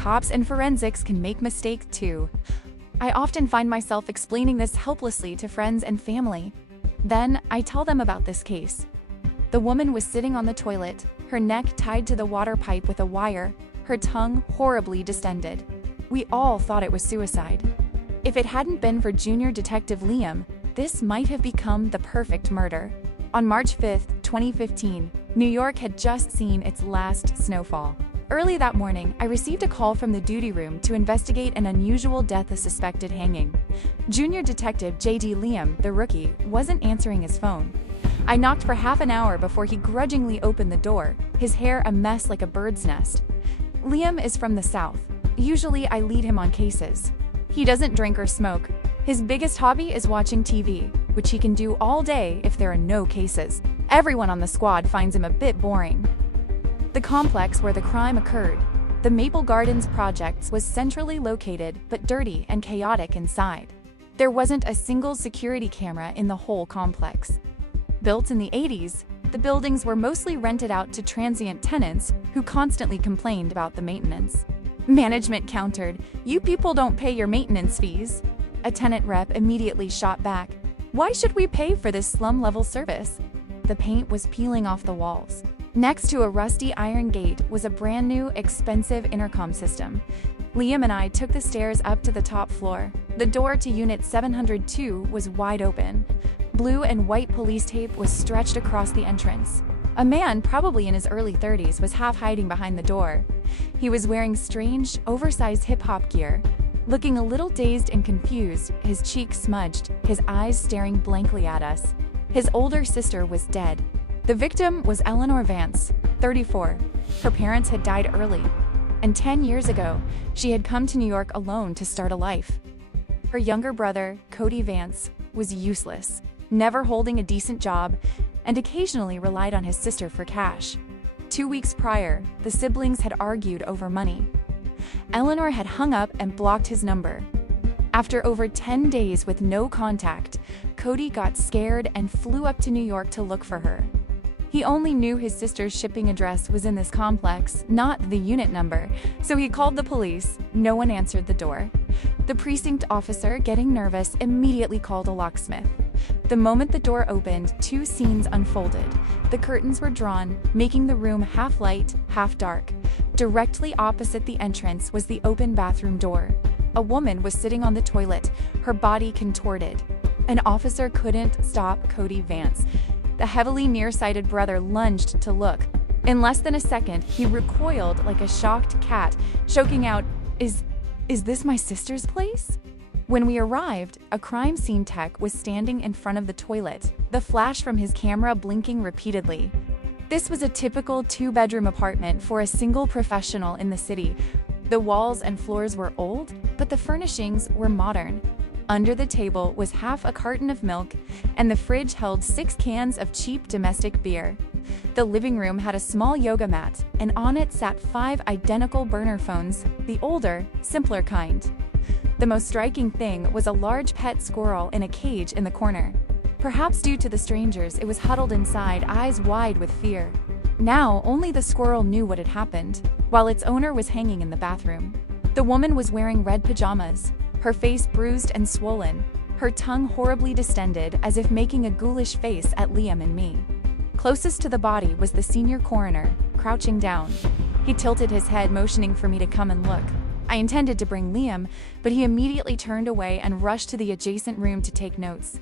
Cops and forensics can make mistakes too. I often find myself explaining this helplessly to friends and family. Then, I tell them about this case. The woman was sitting on the toilet, her neck tied to the water pipe with a wire, her tongue horribly distended. We all thought it was suicide. If it hadn't been for Junior Detective Liam, this might have become the perfect murder. On March 5, 2015, New York had just seen its last snowfall. Early that morning, I received a call from the duty room to investigate an unusual death, a suspected hanging. Junior Detective J.D. Liam, the rookie, wasn't answering his phone. I knocked for half an hour before he grudgingly opened the door, his hair a mess like a bird's nest. Liam is from the South. Usually I lead him on cases. He doesn't drink or smoke. His biggest hobby is watching TV, which he can do all day if there are no cases. Everyone on the squad finds him a bit boring. The complex where the crime occurred, the Maple Gardens Projects, was centrally located but dirty and chaotic inside. There wasn't a single security camera in the whole complex. Built in the 80s, the buildings were mostly rented out to transient tenants who constantly complained about the maintenance. Management countered, "You people don't pay your maintenance fees." A tenant rep immediately shot back, "Why should we pay for this slum-level service?" The paint was peeling off the walls. Next to a rusty iron gate was a brand new, expensive intercom system. Liam and I took the stairs up to the top floor. The door to Unit 702 was wide open. Blue and white police tape was stretched across the entrance. A man, probably in his early 30s, was half hiding behind the door. He was wearing strange, oversized hip-hop gear. Looking a little dazed and confused, his cheeks smudged, his eyes staring blankly at us. His older sister was dead. The victim was Eleanor Vance, 34. Her parents had died early, and 10 years ago, she had come to New York alone to start a life. Her younger brother, Cody Vance, was useless, never holding a decent job, and occasionally relied on his sister for cash. 2 weeks prior, the siblings had argued over money. Eleanor had hung up and blocked his number. After over 10 days with no contact, Cody got scared and flew up to New York to look for her. He only knew his sister's shipping address was in this complex, not the unit number, so he called the police. No one answered the door. The precinct officer, getting nervous, immediately called a locksmith. The moment the door opened, two scenes unfolded. The curtains were drawn, making the room half light, half dark. Directly opposite the entrance was the open bathroom door. A woman was sitting on the toilet, her body contorted. An officer couldn't stop Cody Vance. The heavily nearsighted brother lunged to look. In less than a second, he recoiled like a shocked cat, choking out, Is this my sister's place?" When we arrived, a crime scene tech was standing in front of the toilet, the flash from his camera blinking repeatedly. This was a typical two-bedroom apartment for a single professional in the city. The walls and floors were old, but the furnishings were modern. Under the table was half a carton of milk, and the fridge held 6 cans of cheap domestic beer. The living room had a small yoga mat, and on it sat 5 identical burner phones, the older, simpler kind. The most striking thing was a large pet squirrel in a cage in the corner. Perhaps due to the strangers, it was huddled inside, eyes wide with fear. Now, only the squirrel knew what had happened, while its owner was hanging in the bathroom. The woman was wearing red pajamas, her face bruised and swollen, her tongue horribly distended as if making a ghoulish face at Liam and me. Closest to the body was the senior coroner, crouching down. He tilted his head, motioning for me to come and look. I intended to bring Liam, but he immediately turned away and rushed to the adjacent room to take notes.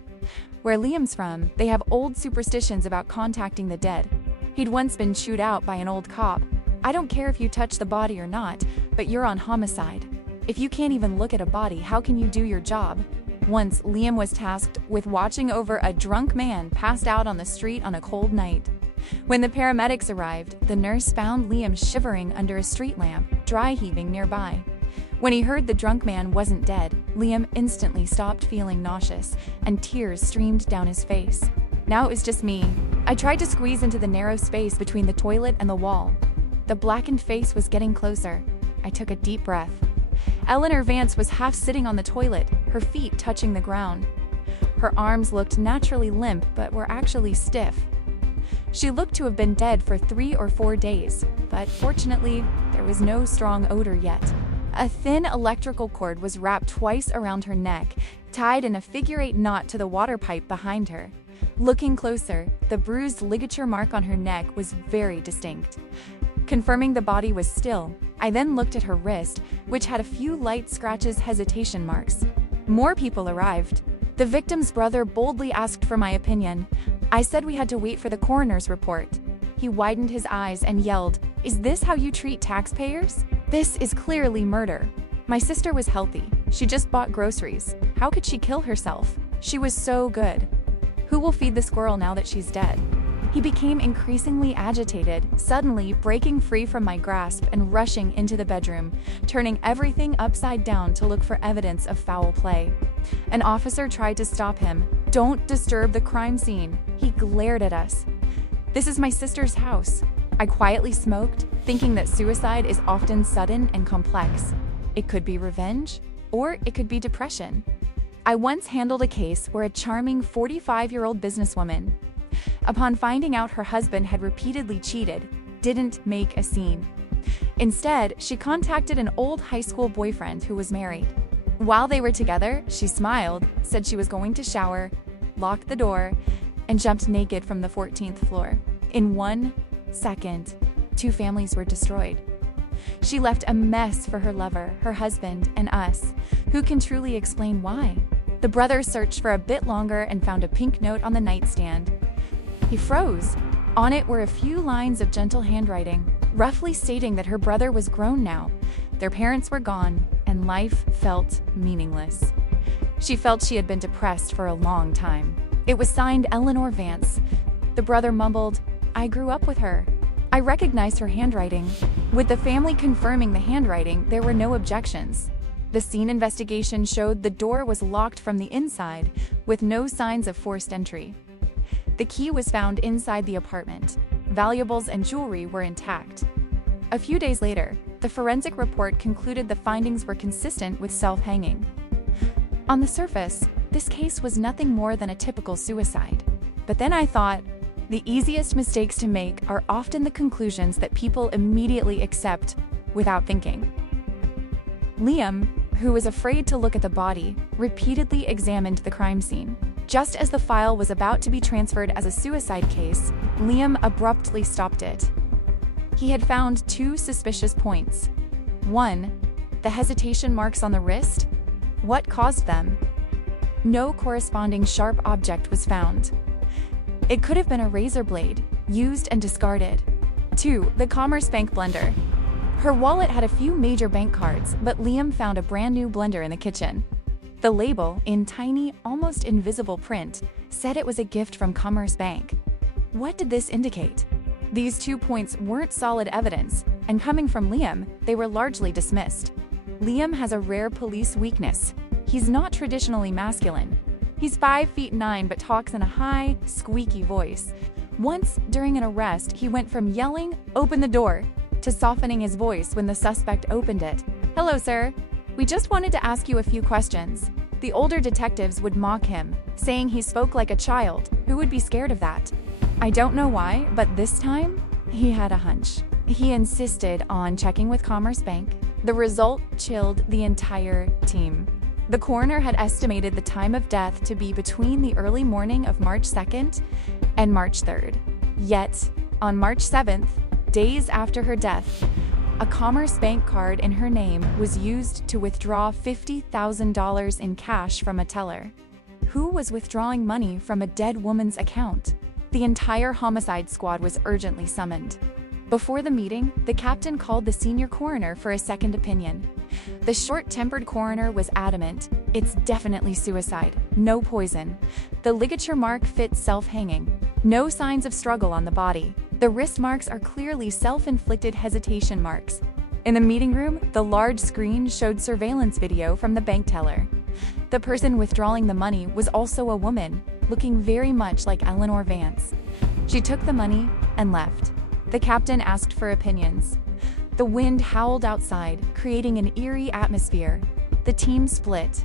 Where Liam's from, they have old superstitions about contacting the dead. He'd once been chewed out by an old cop. "I don't care if you touch the body or not, but you're on homicide. If you can't even look at a body, how can you do your job?" Once, Liam was tasked with watching over a drunk man passed out on the street on a cold night. When the paramedics arrived, the nurse found Liam shivering under a street lamp, dry heaving nearby. When he heard the drunk man wasn't dead, Liam instantly stopped feeling nauseous, and tears streamed down his face. Now it was just me. I tried to squeeze into the narrow space between the toilet and the wall. The blackened face was getting closer. I took a deep breath. Eleanor Vance was half sitting on the toilet, her feet touching the ground. Her arms looked naturally limp but were actually stiff. She looked to have been dead for 3 or 4 days, but fortunately, there was no strong odor yet. A thin electrical cord was wrapped twice around her neck, tied in a figure-8 knot to the water pipe behind her. Looking closer, the bruised ligature mark on her neck was very distinct. Confirming the body was still, I then looked at her wrist, which had a few light scratches, hesitation marks. More people arrived. The victim's brother boldly asked for my opinion. I said we had to wait for the coroner's report. He widened his eyes and yelled, "Is this how you treat taxpayers? This is clearly murder." My sister was healthy. She just bought groceries. How could she kill herself? She was so good. Who will feed the squirrel now that she's dead? He became increasingly agitated, suddenly breaking free from my grasp and rushing into the bedroom, turning everything upside down to look for evidence of foul play. An officer tried to stop him. "Don't disturb the crime scene." He glared at us. "This is my sister's house." I quietly smoked, thinking that suicide is often sudden and complex. It could be revenge, or it could be depression. I once handled a case where a charming 45-year-old businesswoman, upon finding out her husband had repeatedly cheated, didn't make a scene. Instead, she contacted an old high school boyfriend who was married. While they were together, she smiled, said she was going to shower, locked the door, and jumped naked from the 14th floor. In 1 second, 2 families were destroyed. She left a mess for her lover, her husband, and us. Who can truly explain why? The brothers searched for a bit longer and found a pink note on the nightstand. He froze. On it were a few lines of gentle handwriting, roughly stating that her brother was grown now, their parents were gone, and life felt meaningless. She felt she had been depressed for a long time. It was signed Eleanor Vance. The brother mumbled, "I grew up with her. I recognized her handwriting." With the family confirming the handwriting, there were no objections. The scene investigation showed the door was locked from the inside, with no signs of forced entry. The key was found inside the apartment. Valuables and jewelry were intact. A few days later, the forensic report concluded the findings were consistent with self-hanging. On the surface, this case was nothing more than a typical suicide. But then I thought, the easiest mistakes to make are often the conclusions that people immediately accept without thinking. Liam, who was afraid to look at the body, repeatedly examined the crime scene. Just as the file was about to be transferred as a suicide case, Liam abruptly stopped it. He had found 2 suspicious points. 1. The hesitation marks on the wrist. What caused them? No corresponding sharp object was found. It could have been a razor blade, used and discarded. 2. The Commerce Bank blender. Her wallet had a few major bank cards, but Liam found a brand new blender in the kitchen. The label, in tiny, almost invisible print, said it was a gift from Commerce Bank. What did this indicate? These 2 points weren't solid evidence, and coming from Liam, they were largely dismissed. Liam has a rare police weakness. He's not traditionally masculine. He's 5'9" but talks in a high, squeaky voice. Once, during an arrest, he went from yelling, "Open the door," to softening his voice when the suspect opened it. "Hello, sir. We just wanted to ask you a few questions." The older detectives would mock him, saying he spoke like a child. Who would be scared of that? I don't know why, but this time, he had a hunch. He insisted on checking with Commerce Bank. The result chilled the entire team. The coroner had estimated the time of death to be between the early morning of March 2nd and March 3rd. Yet, on March 7th, days after her death, a Commerce Bank card in her name was used to withdraw $50,000 in cash from a teller. Who was withdrawing money from a dead woman's account? The entire homicide squad was urgently summoned. Before the meeting, the captain called the senior coroner for a second opinion. The short-tempered coroner was adamant. It's definitely suicide, no poison. The ligature mark fits self-hanging. No signs of struggle on the body. The wrist marks are clearly self-inflicted hesitation marks. In the meeting room, the large screen showed surveillance video from the bank teller. The person withdrawing the money was also a woman, looking very much like Eleanor Vance. She took the money and left. The captain asked for opinions. The wind howled outside, creating an eerie atmosphere. The team split.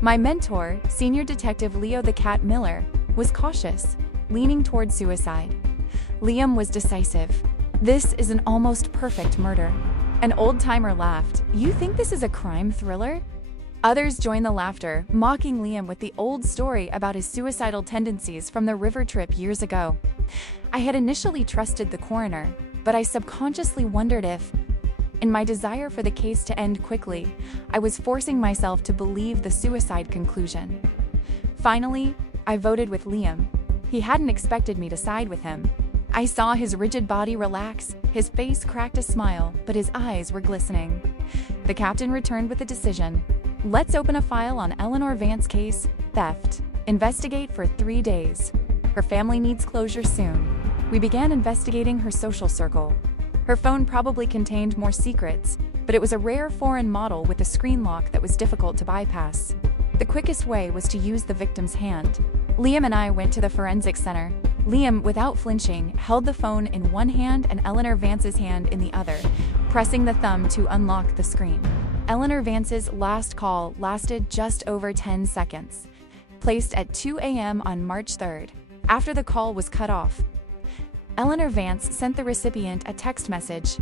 My mentor, Senior Detective Leo the Cat Miller, was cautious, leaning toward suicide. Liam was decisive. This is an almost perfect murder. An old-timer laughed. "You think this is a crime thriller?" Others joined the laughter, mocking Liam with the old story about his suicidal tendencies from the river trip years ago. I had initially trusted the coroner, but I subconsciously wondered if, in my desire for the case to end quickly, I was forcing myself to believe the suicide conclusion. Finally, I voted with Liam. He hadn't expected me to side with him. I saw his rigid body relax, his face cracked a smile, but his eyes were glistening. The captain returned with a decision. "Let's open a file on Eleanor Vance's case, theft. Investigate for 3 days. Her family needs closure soon." We began investigating her social circle. Her phone probably contained more secrets, but it was a rare foreign model with a screen lock that was difficult to bypass. The quickest way was to use the victim's hand. Liam and I went to the forensics center. Liam, without flinching, held the phone in one hand and Eleanor Vance's hand in the other, pressing the thumb to unlock the screen. Eleanor Vance's last call lasted just over 10 seconds, placed at 2 a.m. on March 3rd. After the call was cut off, Eleanor Vance sent the recipient a text message.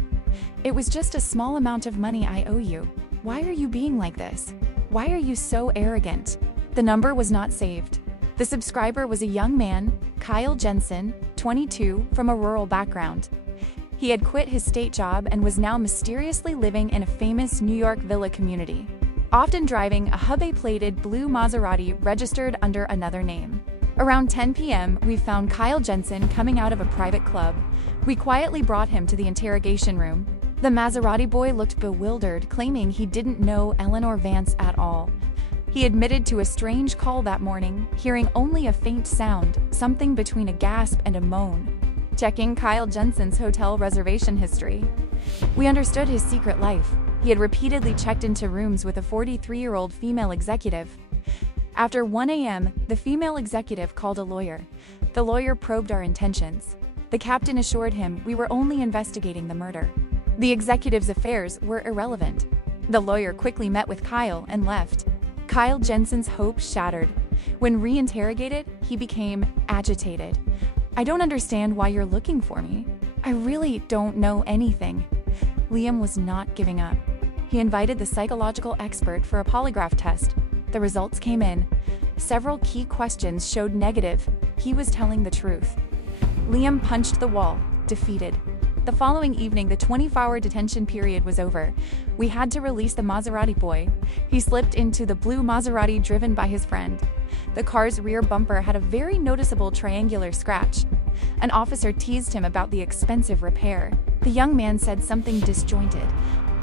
"It was just a small amount of money I owe you. Why are you being like this? Why are you so arrogant?" The number was not saved. The subscriber was a young man, Kyle Jensen, 22, from a rural background. He had quit his state job and was now mysteriously living in a famous New York villa community, often driving a Hubei-plated blue Maserati registered under another name. Around 10 p.m., we found Kyle Jensen coming out of a private club. We quietly brought him to the interrogation room. The Maserati boy looked bewildered, claiming he didn't know Eleanor Vance at all. He admitted to a strange call that morning, hearing only a faint sound, something between a gasp and a moan. Checking Kyle Jensen's hotel reservation history, we understood his secret life. He had repeatedly checked into rooms with a 43-year-old female executive. After 1 a.m., the female executive called a lawyer. The lawyer probed our intentions. The captain assured him we were only investigating the murder. The executive's affairs were irrelevant. The lawyer quickly met with Kyle and left. Kyle Jensen's hopes shattered. When re-interrogated, he became agitated. "I don't understand why you're looking for me. I really don't know anything." Liam was not giving up. He invited the psychological expert for a polygraph test. The results came in. Several key questions showed negative. He was telling the truth. Liam punched the wall, defeated. The following evening, the 24-hour detention period was over. We had to release the Maserati boy. He slipped into the blue Maserati driven by his friend. The car's rear bumper had a very noticeable triangular scratch. An officer teased him about the expensive repair. The young man said something disjointed.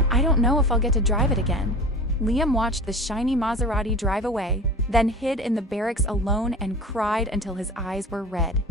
"I don't know if I'll get to drive it again." Liam watched the shiny Maserati drive away, then hid in the barracks alone and cried until his eyes were red.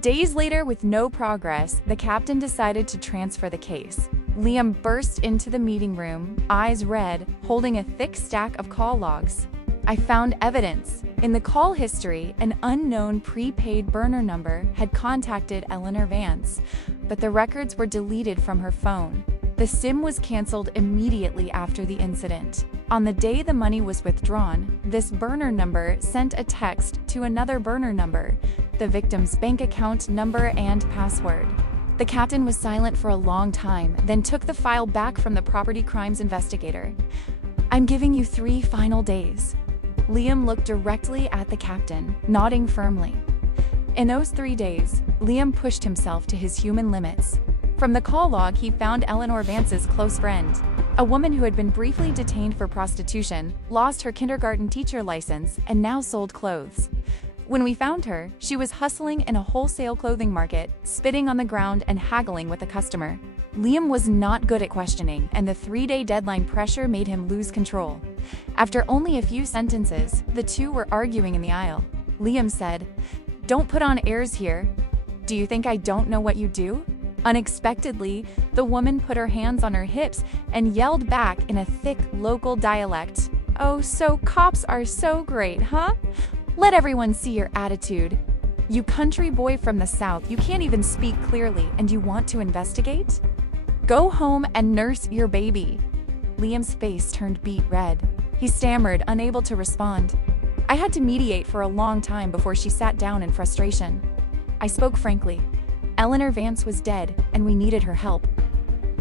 Days later, with no progress, the captain decided to transfer the case. Liam burst into the meeting room, eyes red, holding a thick stack of call logs. "I found evidence." In the call history, an unknown prepaid burner number had contacted Eleanor Vance, but the records were deleted from her phone. The SIM was canceled immediately after the incident. On the day the money was withdrawn, this burner number sent a text to another burner number, the victim's bank account number and password. The captain was silent for a long time, then took the file back from the property crimes investigator. "I'm giving you 3 final days." Liam looked directly at the captain, nodding firmly. In those 3 days, Liam pushed himself to his human limits. From the call log, he found Eleanor Vance's close friend, a woman who had been briefly detained for prostitution, lost her kindergarten teacher license, and now sold clothes. When we found her, she was hustling in a wholesale clothing market, spitting on the ground and haggling with a customer. Liam was not good at questioning, and the 3-day deadline pressure made him lose control. After only a few sentences, the two were arguing in the aisle. Liam said, "Don't put on airs here. Do you think I don't know what you do?" Unexpectedly, the woman put her hands on her hips and yelled back in a thick local dialect, "Oh, so cops are so great, huh? Let everyone see your attitude. You country boy from the South, you can't even speak clearly and you want to investigate? Go home and nurse your baby." Liam's face turned beet red. He stammered, unable to respond. I had to mediate for a long time before she sat down in frustration. I spoke frankly. Eleanor Vance was dead, and we needed her help.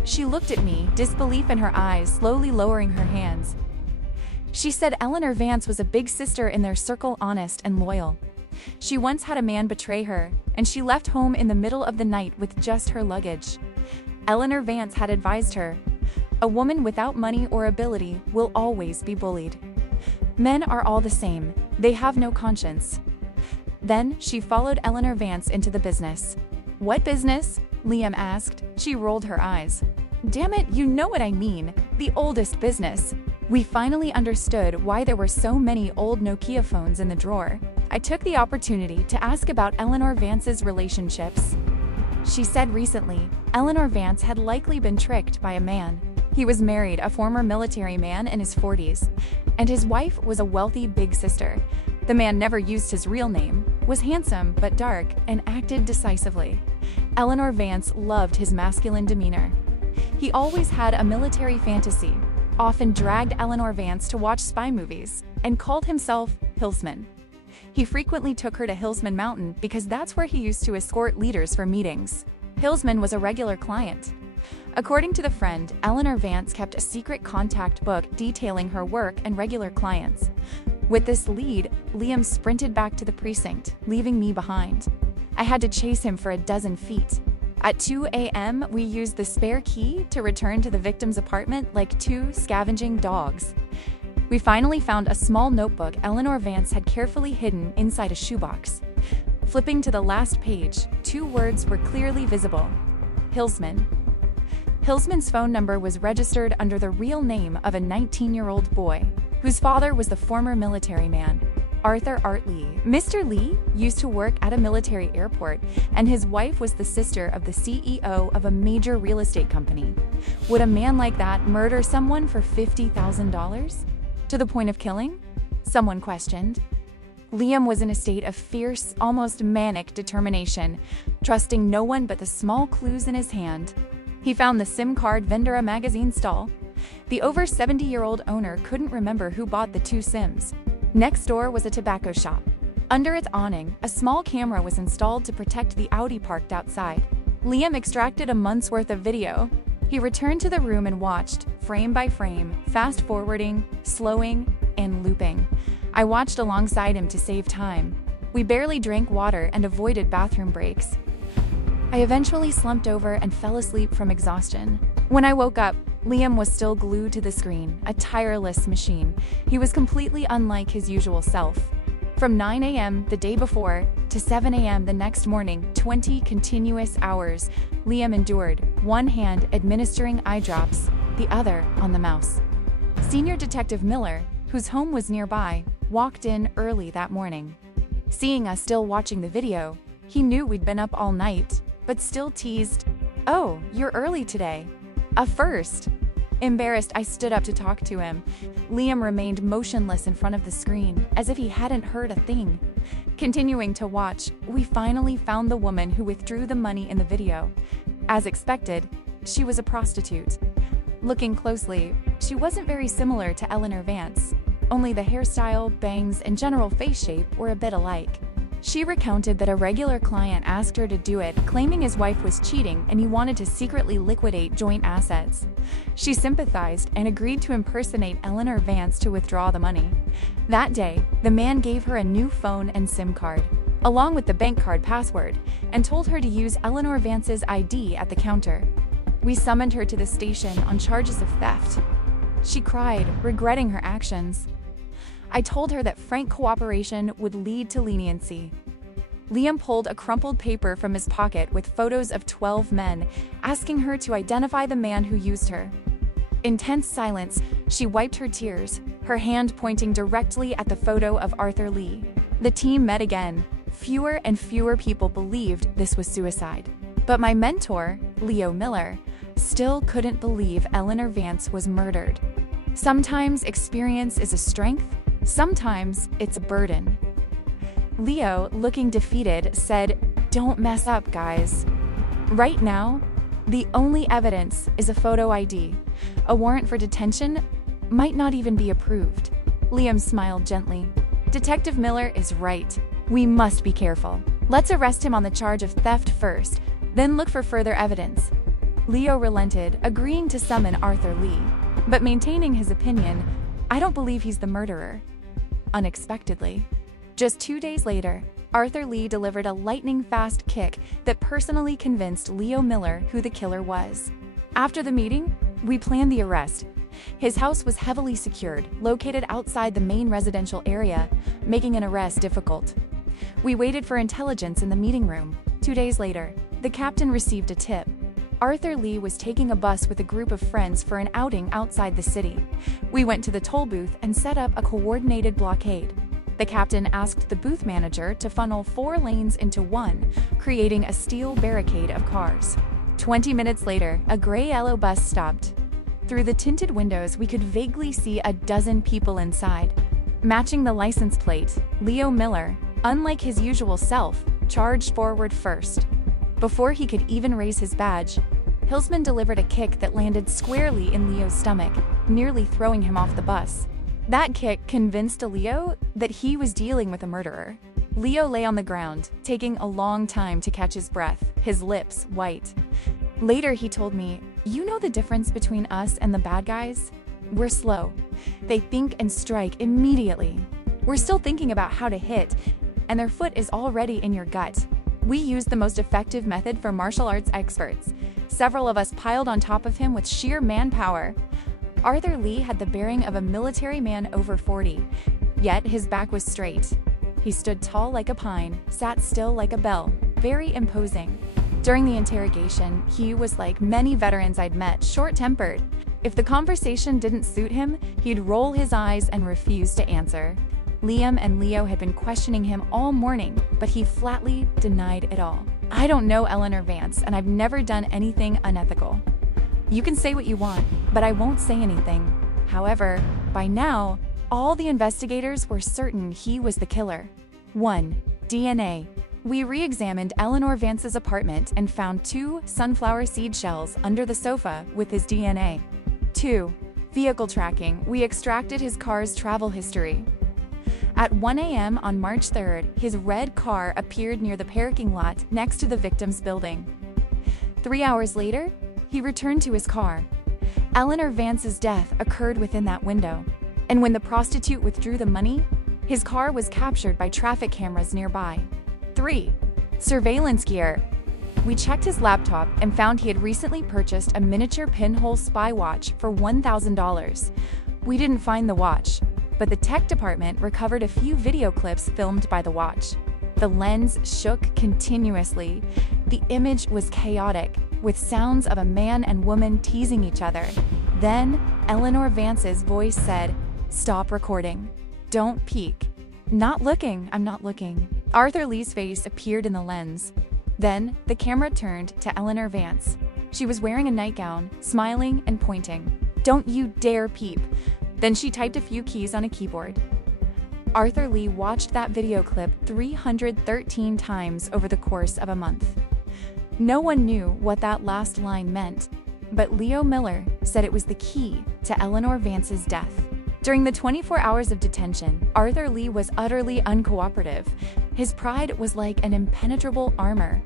She looked at me, disbelief in her eyes, slowly lowering her hands. She said Eleanor Vance was a big sister in their circle, honest and loyal. She once had a man betray her, and she left home in the middle of the night with just her luggage. Eleanor Vance had advised her, "A woman without money or ability will always be bullied. Men are all the same, they have no conscience." Then she followed Eleanor Vance into the business. "What business?" Liam asked. She rolled her eyes. "Damn it, you know what I mean. The oldest business." We finally understood why there were so many old Nokia phones in the drawer. I took the opportunity to ask about Eleanor Vance's relationships. She said recently, Eleanor Vance had likely been tricked by a man. He was married, a former military man in his 40s, and his wife was a wealthy big sister. The man never used his real name, was handsome but dark, and acted decisively. Eleanor Vance loved his masculine demeanor. He always had a military fantasy, often dragged Eleanor Vance to watch spy movies, and called himself Hillsman. He frequently took her to Hillsman Mountain because that's where he used to escort leaders for meetings. Hillsman was a regular client. According to the friend, Eleanor Vance kept a secret contact book detailing her work and regular clients. With this lead, Liam sprinted back to the precinct, leaving me behind. I had to chase him for a dozen feet. At 2 a.m., we used the spare key to return to the victim's apartment like two scavenging dogs. We finally found a small notebook Eleanor Vance had carefully hidden inside a shoebox. Flipping to the last page, 2 words were clearly visible: Hillsman. Hillsman's phone number was registered under the real name of a 19-year-old boy, whose father was the former military man, Arthur Art Lee. Mr. Lee used to work at a military airport, and his wife was the sister of the CEO of a major real estate company. Would a man like that murder someone for $50,000? To the point of killing? Someone questioned. Liam was in a state of fierce, almost manic determination, trusting no one but the small clues in his hand. He found the SIM card vendor a magazine stall. The over 70-year-old owner couldn't remember who bought the 2 SIMs. Next door was a tobacco shop. Under its awning, a small camera was installed to protect the Audi parked outside. Liam extracted a month's worth of video. He returned to the room and watched, frame by frame, fast-forwarding, slowing, and looping. I watched alongside him to save time. We barely drank water and avoided bathroom breaks. I eventually slumped over and fell asleep from exhaustion. When I woke up, Liam was still glued to the screen, a tireless machine. He was completely unlike his usual self. From 9 a.m. the day before to 7 a.m. the next morning, 20 continuous hours, Liam endured, one hand administering eye drops, the other on the mouse. Senior Detective Miller, whose home was nearby, walked in early that morning. Seeing us still watching the video, he knew we'd been up all night, but still teased, "Oh, you're early today. A first." Embarrassed, I stood up to talk to him. Liam remained motionless in front of the screen, as if he hadn't heard a thing. Continuing to watch, we finally found the woman who withdrew the money in the video. As expected, she was a prostitute. Looking closely, she wasn't very similar to Eleanor Vance. Only the hairstyle, bangs, and general face shape were a bit alike. She recounted that a regular client asked her to do it, claiming his wife was cheating and he wanted to secretly liquidate joint assets. She sympathized and agreed to impersonate Eleanor Vance to withdraw the money. That day, the man gave her a new phone and SIM card, along with the bank card password, and told her to use Eleanor Vance's ID at the counter. We summoned her to the station on charges of theft. She cried, regretting her actions. I told her that frank cooperation would lead to leniency. Liam pulled a crumpled paper from his pocket with photos of 12 men, asking her to identify the man who used her. In tense silence, she wiped her tears, her hand pointing directly at the photo of Arthur Lee. The team met again. Fewer and fewer people believed this was suicide. But my mentor, Leo Miller, still couldn't believe Eleanor Vance was murdered. Sometimes experience is a strength, sometimes it's a burden. Leo, looking defeated, said, "Don't mess up, guys. Right now, the only evidence is a photo ID. A warrant for detention might not even be approved." Liam smiled gently. "Detective Miller is right. We must be careful. Let's arrest him on the charge of theft first, then look for further evidence." Leo relented, agreeing to summon Arthur Lee, but maintaining his opinion, "I don't believe he's the murderer." Unexpectedly, just 2 days later, Arthur Lee delivered a lightning-fast kick that personally convinced Leo Miller who the killer was. After the meeting, we planned the arrest. His house was heavily secured, located outside the main residential area, making an arrest difficult. We waited for intelligence in the meeting room. 2 days later, the captain received a tip. Arthur Lee was taking a bus with a group of friends for an outing outside the city. We went to the toll booth and set up a coordinated blockade. The captain asked the booth manager to funnel 4 lanes into one, creating a steel barricade of cars. 20 minutes later, a gray-yellow bus stopped. Through the tinted windows, we could vaguely see a dozen people inside. Matching the license plate, Leo Miller, unlike his usual self, charged forward first. Before he could even raise his badge, Hillsman delivered a kick that landed squarely in Leo's stomach, nearly throwing him off the bus. That kick convinced Leo that he was dealing with a murderer. Leo lay on the ground, taking a long time to catch his breath, his lips white. Later, he told me, "You know the difference between us and the bad guys? We're slow. They think and strike immediately. We're still thinking about how to hit, and their foot is already in your gut. We used the most effective method for martial arts experts. Several of us piled on top of him with sheer manpower." Arthur Lee had the bearing of a military man over 40, yet his back was straight. He stood tall like a pine, sat still like a bell, very imposing. During the interrogation, he was like many veterans I'd met, short-tempered. If the conversation didn't suit him, he'd roll his eyes and refuse to answer. Liam and Leo had been questioning him all morning, but he flatly denied it all. "I don't know Eleanor Vance, and I've never done anything unethical. You can say what you want, but I won't say anything." However, by now, all the investigators were certain he was the killer. 1. DNA. We re-examined Eleanor Vance's apartment and found 2 sunflower seed shells under the sofa with his DNA. 2. Vehicle tracking. We extracted his car's travel history. At 1 a.m. on March 3rd, his red car appeared near the parking lot next to the victim's building. 3 hours later, he returned to his car. Eleanor Vance's death occurred within that window, and when the prostitute withdrew the money, his car was captured by traffic cameras nearby. 3. Surveillance gear. We checked his laptop and found he had recently purchased a miniature pinhole spy watch for $1,000. We didn't find the watch, but the tech department recovered a few video clips filmed by the watch. The lens shook continuously. The image was chaotic, with sounds of a man and woman teasing each other. Then, Eleanor Vance's voice said, "Stop recording. Don't peek." "Not looking, I'm not looking." Arthur Lee's face appeared in the lens. Then, the camera turned to Eleanor Vance. She was wearing a nightgown, smiling and pointing. "Don't you dare peep." Then she typed a few keys on a keyboard. Arthur Lee watched that video clip 313 times over the course of a month. No one knew what that last line meant, but Leo Miller said it was the key to Eleanor Vance's death. During the 24 hours of detention, Arthur Lee was utterly uncooperative. His pride was like an impenetrable armor.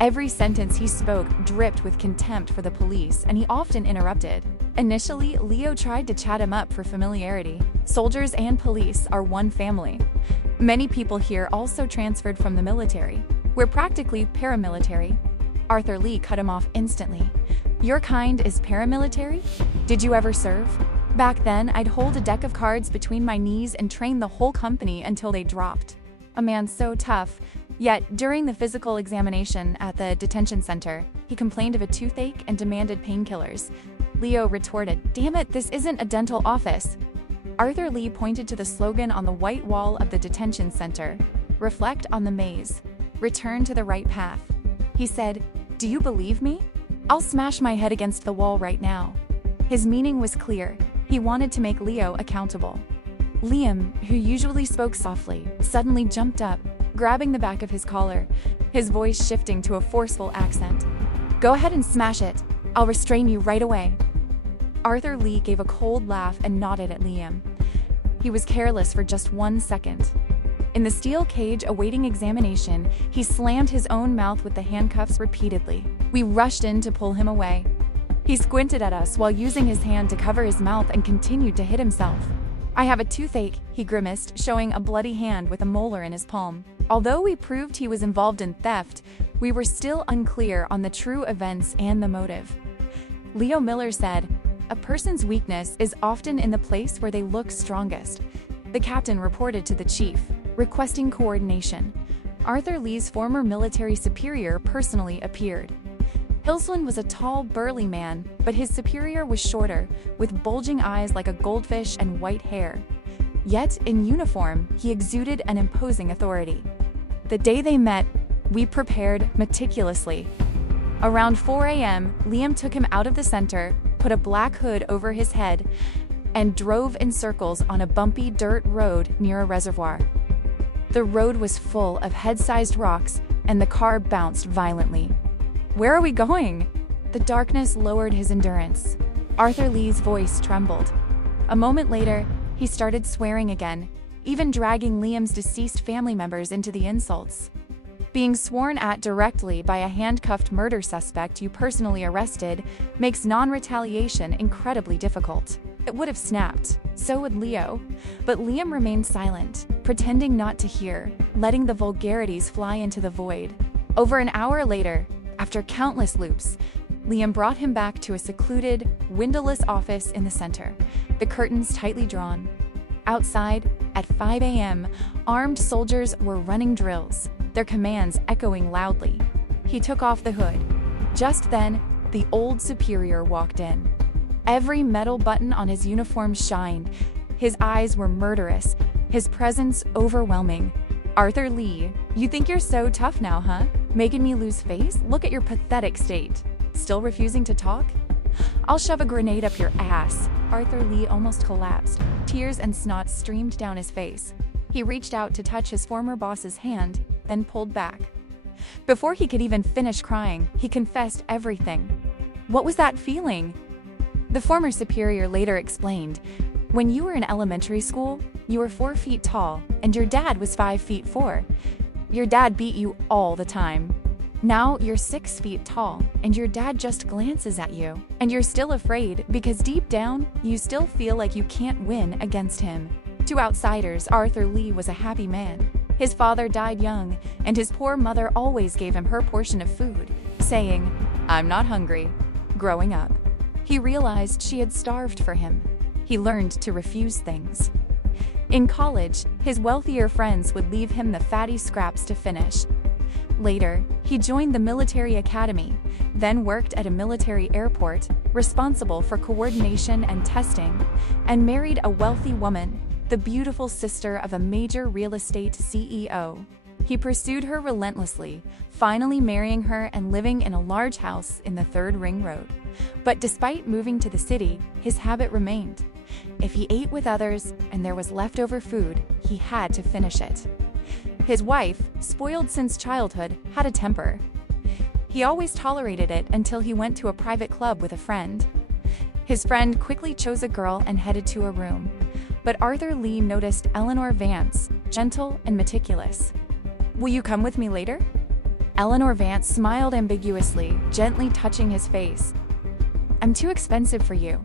Every sentence he spoke dripped with contempt for the police, and he often interrupted. Initially, Leo tried to chat him up for familiarity. Soldiers and police are one family. Many people here also transferred from the military. We're practically paramilitary. Arthur Lee cut him off instantly. "Your kind is paramilitary? Did you ever serve?" Back then, I'd hold a deck of cards between my knees and train the whole company until they dropped. A man so tough. Yet, during the physical examination at the detention center, he complained of a toothache and demanded painkillers. Leo retorted, "Damn it, this isn't a dental office." Arthur Lee pointed to the slogan on the white wall of the detention center, "Reflect on the maze. Return to the right path." He said, "Do you believe me? I'll smash my head against the wall right now." His meaning was clear. He wanted to make Leo accountable. Liam, who usually spoke softly, suddenly jumped up, grabbing the back of his collar, his voice shifting to a forceful accent. "Go ahead and smash it. I'll restrain you right away." Arthur Lee gave a cold laugh and nodded at Liam. He was careless for just 1 second. In the steel cage awaiting examination, he slammed his own mouth with the handcuffs repeatedly. We rushed in to pull him away. He squinted at us while using his hand to cover his mouth and continued to hit himself. I have a toothache, he grimaced, showing a bloody hand with a molar in his palm. Although we proved he was involved in theft, we were still unclear on the true events and the motive. Leo Miller said, "A person's weakness is often in the place where they look strongest." The captain reported to the chief, requesting coordination. Arthur Lee's former military superior personally appeared. Hilsland was a tall, burly man, but his superior was shorter, with bulging eyes like a goldfish and white hair. Yet, in uniform, he exuded an imposing authority. The day they met, we prepared meticulously. Around 4 a.m., Liam took him out of the center, put a black hood over his head, and drove in circles on a bumpy dirt road near a reservoir. The road was full of head-sized rocks, and the car bounced violently. "Where are we going?" The darkness lowered his endurance. Arthur Lee's voice trembled. A moment later, he started swearing again, even dragging Liam's deceased family members into the insults. Being sworn at directly by a handcuffed murder suspect you personally arrested makes non-retaliation incredibly difficult. It would have snapped, so would Leo, but Liam remained silent, pretending not to hear, letting the vulgarities fly into the void. Over an hour later, after countless loops, Liam brought him back to a secluded, windowless office in the center, the curtains tightly drawn. Outside, at 5 a.m., armed soldiers were running drills, their commands echoing loudly. He took off the hood. Just then, the old superior walked in. Every metal button on his uniform shined. His eyes were murderous, his presence overwhelming. "Arthur Lee, you think you're so tough now, huh? Making me lose face? Look at your pathetic state. Still refusing to talk? I'll shove a grenade up your ass." Arthur Lee almost collapsed. Tears and snot streamed down his face. He reached out to touch his former boss's hand, then pulled back. Before he could even finish crying, he confessed everything. "What was that feeling?" The former superior later explained, "When you were in elementary school, you were 4 feet tall, and your dad was 5 feet 4. Your dad beat you all the time. Now you're 6 feet tall, and your dad just glances at you, and you're still afraid because deep down, you still feel like you can't win against him." To outsiders, Arthur Lee was a happy man. His father died young, and his poor mother always gave him her portion of food, saying, "I'm not hungry." Growing up, he realized she had starved for him. He learned to refuse things. In college, his wealthier friends would leave him the fatty scraps to finish. Later, he joined the military academy, then worked at a military airport, responsible for coordination and testing, and married a wealthy woman, the beautiful sister of a major real estate CEO. He pursued her relentlessly, finally marrying her and living in a large house in the 3rd Ring Road. But despite moving to the city, his habit remained. If he ate with others and there was leftover food, he had to finish it. His wife, spoiled since childhood, had a temper. He always tolerated it until he went to a private club with a friend. His friend quickly chose a girl and headed to a room. But Arthur Lee noticed Eleanor Vance, gentle and meticulous. "Will you come with me later?" Eleanor Vance smiled ambiguously, gently touching his face. "I'm too expensive for you."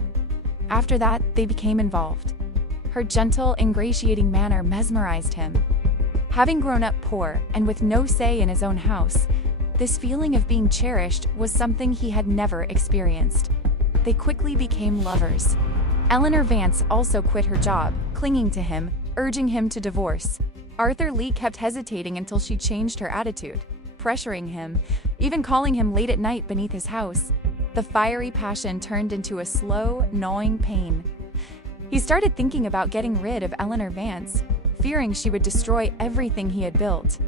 After that, they became involved. Her gentle, ingratiating manner mesmerized him. Having grown up poor and with no say in his own house, this feeling of being cherished was something he had never experienced. They quickly became lovers. Eleanor Vance also quit her job, clinging to him, urging him to divorce. Arthur Lee kept hesitating until she changed her attitude, pressuring him, even calling him late at night beneath his house. The fiery passion turned into a slow, gnawing pain. He started thinking about getting rid of Eleanor Vance, fearing she would destroy everything he had built.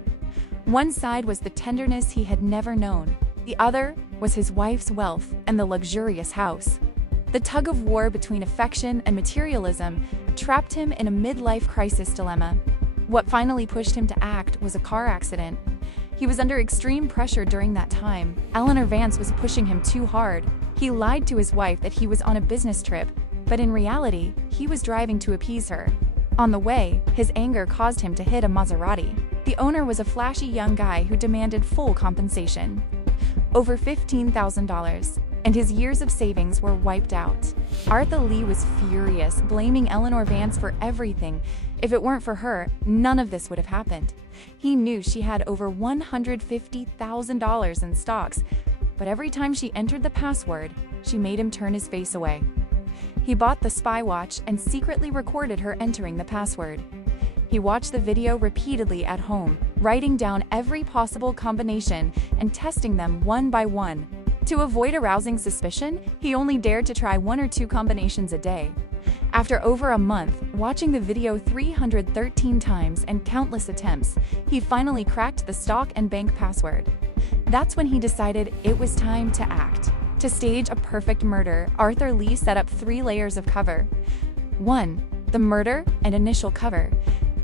One side was the tenderness he had never known. The other was his wife's wealth and the luxurious house. The tug of war between affection and materialism trapped him in a midlife crisis dilemma. What finally pushed him to act was a car accident. He was under extreme pressure during that time. Eleanor Vance was pushing him too hard. He lied to his wife that he was on a business trip, but in reality, he was driving to appease her. On the way, his anger caused him to hit a Maserati. The owner was a flashy young guy who demanded full compensation. Over $15,000. and his years of savings were wiped out. Arthur Lee was furious, blaming Eleanor Vance for everything. If it weren't for her, none of this would have happened. He knew she had over $150,000 in stocks, but every time she entered the password, she made him turn his face away. He bought the spy watch and secretly recorded her entering the password. He watched the video repeatedly at home, writing down every possible combination and testing them one by one. To avoid arousing suspicion, he only dared to try 1 or 2 combinations a day. After over a month, watching the video 313 times and countless attempts, he finally cracked the stock and bank password. That's when he decided it was time to act. To stage a perfect murder, Arthur Lee set up 3 layers of cover. 1. The murder and initial cover.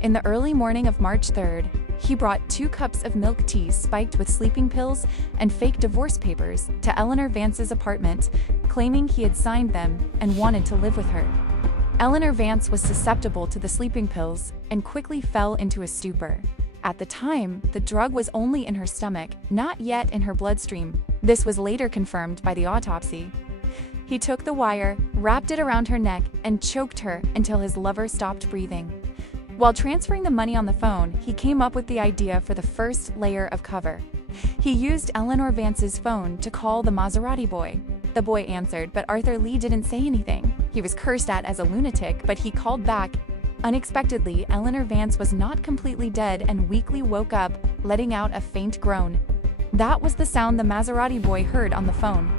In the early morning of March 3rd, he brought 2 cups of milk tea spiked with sleeping pills and fake divorce papers to Eleanor Vance's apartment, claiming he had signed them and wanted to live with her. Eleanor Vance was susceptible to the sleeping pills and quickly fell into a stupor. At the time, the drug was only in her stomach, not yet in her bloodstream. This was later confirmed by the autopsy. He took the wire, wrapped it around her neck, and choked her until his lover stopped breathing. While transferring the money on the phone, he came up with the idea for the first layer of cover. He used Eleanor Vance's phone to call the Maserati boy. The boy answered, but Arthur Lee didn't say anything. He was cursed at as a lunatic, but he called back. Unexpectedly, Eleanor Vance was not completely dead and weakly woke up, letting out a faint groan. That was the sound the Maserati boy heard on the phone.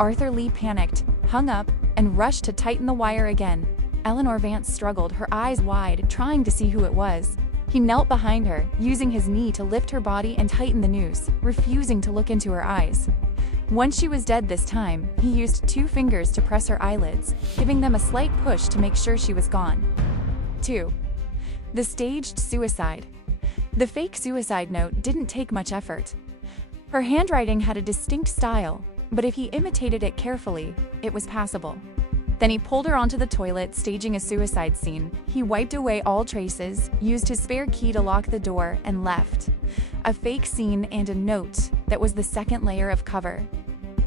Arthur Lee panicked, hung up, and rushed to tighten the wire again. Eleanor Vance struggled, her eyes wide, trying to see who it was. He knelt behind her, using his knee to lift her body and tighten the noose, refusing to look into her eyes. Once she was dead this time, he used 2 fingers to press her eyelids, giving them a slight push to make sure she was gone. 2. The staged suicide. The fake suicide note didn't take much effort. Her handwriting had a distinct style, but if he imitated it carefully, it was passable. Then he pulled her onto the toilet, staging a suicide scene. He wiped away all traces, used his spare key to lock the door, and left. A fake scene and a note that was the second layer of cover.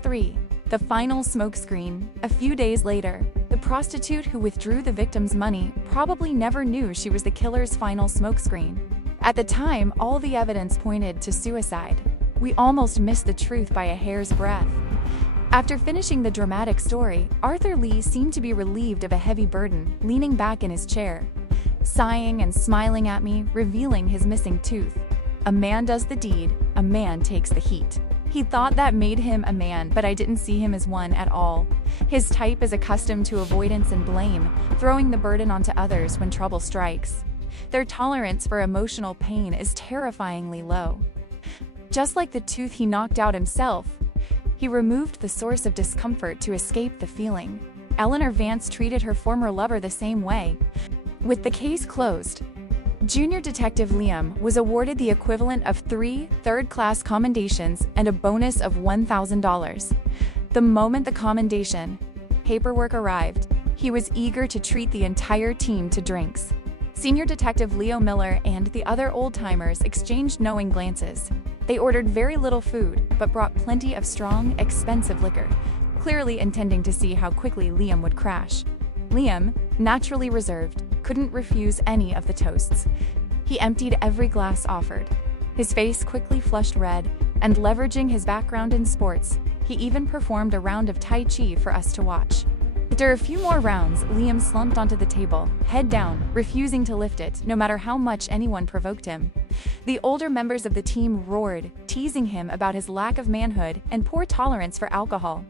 3. The final smokescreen. A few days later, the prostitute who withdrew the victim's money probably never knew she was the killer's final smokescreen. At the time, all the evidence pointed to suicide. We almost missed the truth by a hair's breadth. After finishing the dramatic story, Arthur Lee seemed to be relieved of a heavy burden, leaning back in his chair, sighing and smiling at me, revealing his missing tooth. A man does the deed, a man takes the heat. He thought that made him a man, but I didn't see him as one at all. His type is accustomed to avoidance and blame, throwing the burden onto others when trouble strikes. Their tolerance for emotional pain is terrifyingly low. Just like the tooth he knocked out himself, he removed the source of discomfort to escape the feeling. Eleanor Vance treated her former lover the same way. With the case closed, Junior Detective Liam was awarded the equivalent of 3 third-class commendations and a bonus of $1,000. The moment the commendation paperwork arrived, he was eager to treat the entire team to drinks. Senior Detective Leo Miller and the other old-timers exchanged knowing glances. They ordered very little food, but brought plenty of strong, expensive liquor, clearly intending to see how quickly Liam would crash. Liam, naturally reserved, couldn't refuse any of the toasts. He emptied every glass offered. His face quickly flushed red, and leveraging his background in sports, he even performed a round of Tai Chi for us to watch. After a few more rounds, Liam slumped onto the table, head down, refusing to lift it, no matter how much anyone provoked him. The older members of the team roared, teasing him about his lack of manhood and poor tolerance for alcohol.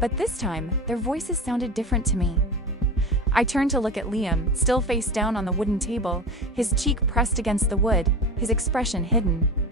But this time, their voices sounded different to me. I turned to look at Liam, still face down on the wooden table, his cheek pressed against the wood, his expression hidden.